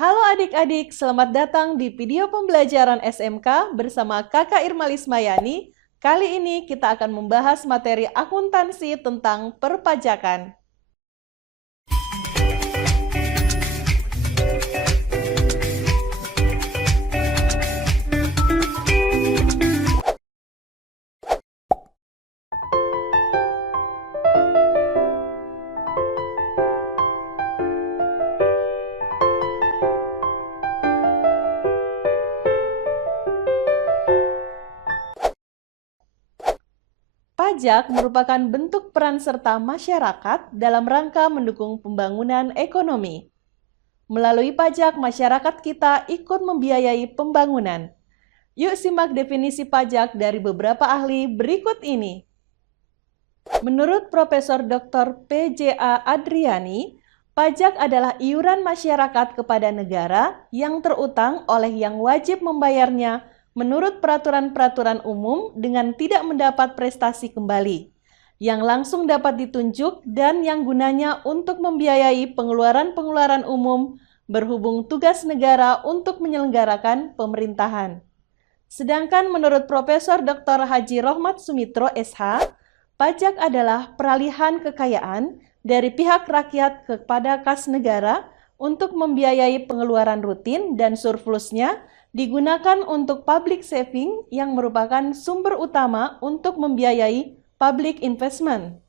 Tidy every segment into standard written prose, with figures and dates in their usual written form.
Halo adik-adik, selamat datang di video pembelajaran SMK bersama Kakak Irma Lismayani. Kali ini kita akan membahas materi akuntansi tentang perpajakan. Pajak merupakan bentuk peran serta masyarakat dalam rangka mendukung pembangunan ekonomi. Melalui pajak, masyarakat kita ikut membiayai pembangunan. Yuk simak definisi pajak dari beberapa ahli berikut ini. Menurut Profesor Dr. P.J.A. Adriani, pajak adalah iuran masyarakat kepada negara yang terutang oleh yang wajib membayarnya menurut peraturan-peraturan umum dengan tidak mendapat prestasi kembali, yang langsung dapat ditunjuk dan yang gunanya untuk membiayai pengeluaran-pengeluaran umum berhubung tugas negara untuk menyelenggarakan pemerintahan. Sedangkan menurut Profesor Dr. Haji Rohmat Sumitro, SH, pajak adalah peralihan kekayaan dari pihak rakyat kepada kas negara untuk membiayai pengeluaran rutin dan surplusnya digunakan untuk public saving yang merupakan sumber utama untuk membiayai public investment.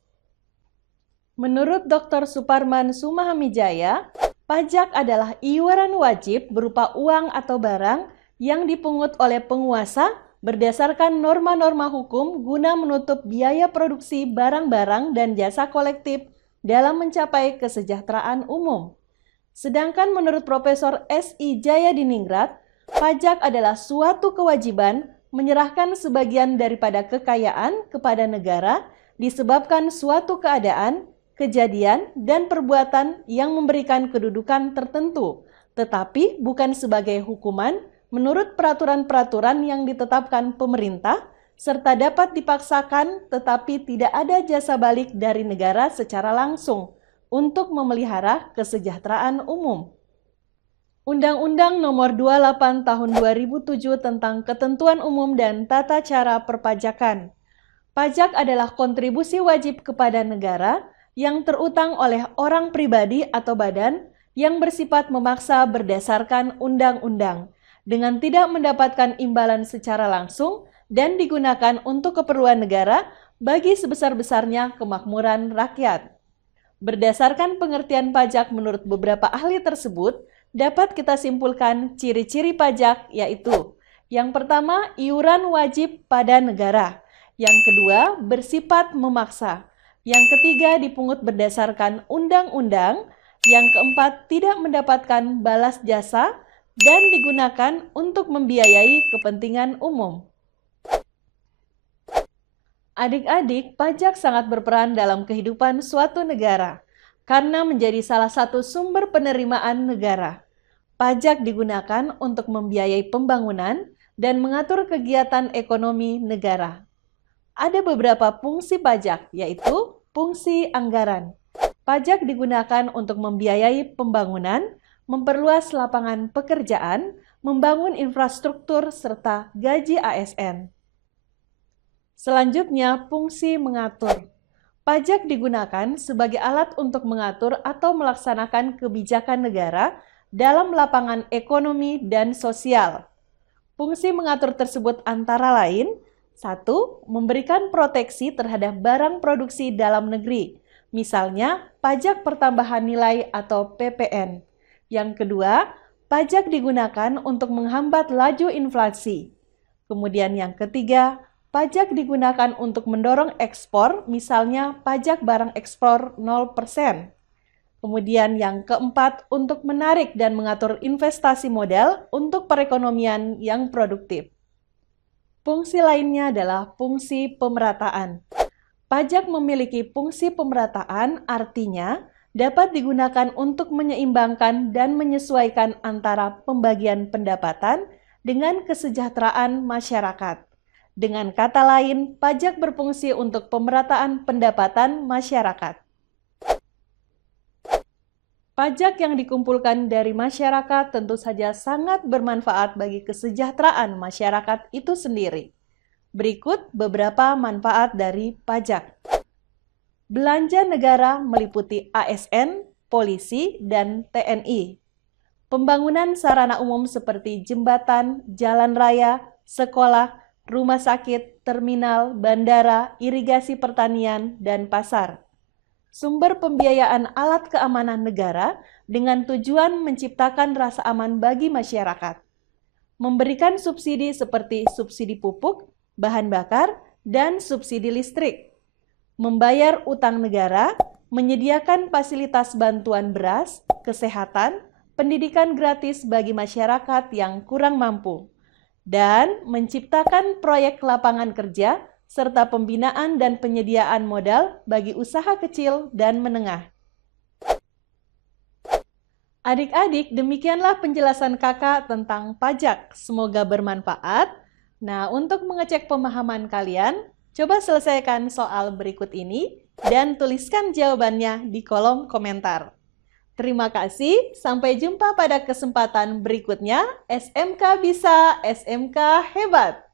Menurut Dr. Suparman Sumahamijaya, pajak adalah iuran wajib berupa uang atau barang yang dipungut oleh penguasa berdasarkan norma-norma hukum guna menutup biaya produksi barang-barang dan jasa kolektif dalam mencapai kesejahteraan umum. Sedangkan menurut Profesor S.I. Jayadiningrat, pajak adalah suatu kewajiban menyerahkan sebagian daripada kekayaan kepada negara disebabkan suatu keadaan, kejadian, dan perbuatan yang memberikan kedudukan tertentu, tetapi bukan sebagai hukuman menurut peraturan-peraturan yang ditetapkan pemerintah, serta dapat dipaksakan tetapi tidak ada jasa balik dari negara secara langsung untuk memelihara kesejahteraan umum. Undang-Undang Nomor 28 Tahun 2007 tentang Ketentuan Umum dan Tata Cara Perpajakan. Pajak adalah kontribusi wajib kepada negara yang terutang oleh orang pribadi atau badan yang bersifat memaksa berdasarkan undang-undang, dengan tidak mendapatkan imbalan secara langsung dan digunakan untuk keperluan negara bagi sebesar-besarnya kemakmuran rakyat. Berdasarkan pengertian pajak menurut beberapa ahli tersebut, dapat kita simpulkan ciri-ciri pajak yaitu: yang pertama, iuran wajib pada negara. Yang kedua, bersifat memaksa. Yang ketiga, dipungut berdasarkan undang-undang. Yang keempat, tidak mendapatkan balas jasa dan digunakan untuk membiayai kepentingan umum. Adik-adik, pajak sangat berperan dalam kehidupan suatu negara karena menjadi salah satu sumber penerimaan negara. Pajak digunakan untuk membiayai pembangunan dan mengatur kegiatan ekonomi negara. Ada beberapa fungsi pajak, yaitu fungsi anggaran. Pajak digunakan untuk membiayai pembangunan, memperluas lapangan pekerjaan, membangun infrastruktur, serta gaji ASN. Selanjutnya, fungsi mengatur. Pajak digunakan sebagai alat untuk mengatur atau melaksanakan kebijakan negara dalam lapangan ekonomi dan sosial. Fungsi mengatur tersebut antara lain: 1. Memberikan proteksi terhadap barang produksi dalam negeri, misalnya pajak pertambahan nilai atau PPN. Yang kedua, pajak digunakan untuk menghambat laju inflasi. Kemudian yang ketiga, pajak digunakan untuk mendorong ekspor, misalnya pajak barang ekspor 0%. Kemudian yang keempat, untuk menarik dan mengatur investasi modal untuk perekonomian yang produktif. Fungsi lainnya adalah fungsi pemerataan. Pajak memiliki fungsi pemerataan, artinya dapat digunakan untuk menyeimbangkan dan menyesuaikan antara pembagian pendapatan dengan kesejahteraan masyarakat. Dengan kata lain, pajak berfungsi untuk pemerataan pendapatan masyarakat. Pajak yang dikumpulkan dari masyarakat tentu saja sangat bermanfaat bagi kesejahteraan masyarakat itu sendiri. Berikut beberapa manfaat dari pajak. Belanja negara meliputi ASN, polisi, dan TNI. Pembangunan sarana umum seperti jembatan, jalan raya, sekolah, rumah sakit, terminal, bandara, irigasi pertanian, dan pasar. Sumber pembiayaan alat keamanan negara dengan tujuan menciptakan rasa aman bagi masyarakat. Memberikan subsidi seperti subsidi pupuk, bahan bakar, dan subsidi listrik. Membayar utang negara, menyediakan fasilitas bantuan beras, kesehatan, pendidikan gratis bagi masyarakat yang kurang mampu, dan menciptakan proyek lapangan kerja serta pembinaan dan penyediaan modal bagi usaha kecil dan menengah. Adik-adik, demikianlah penjelasan kakak tentang pajak. Semoga bermanfaat. Nah, untuk mengecek pemahaman kalian, coba selesaikan soal berikut ini dan tuliskan jawabannya di kolom komentar. Terima kasih, sampai jumpa pada kesempatan berikutnya. SMK bisa, SMK hebat!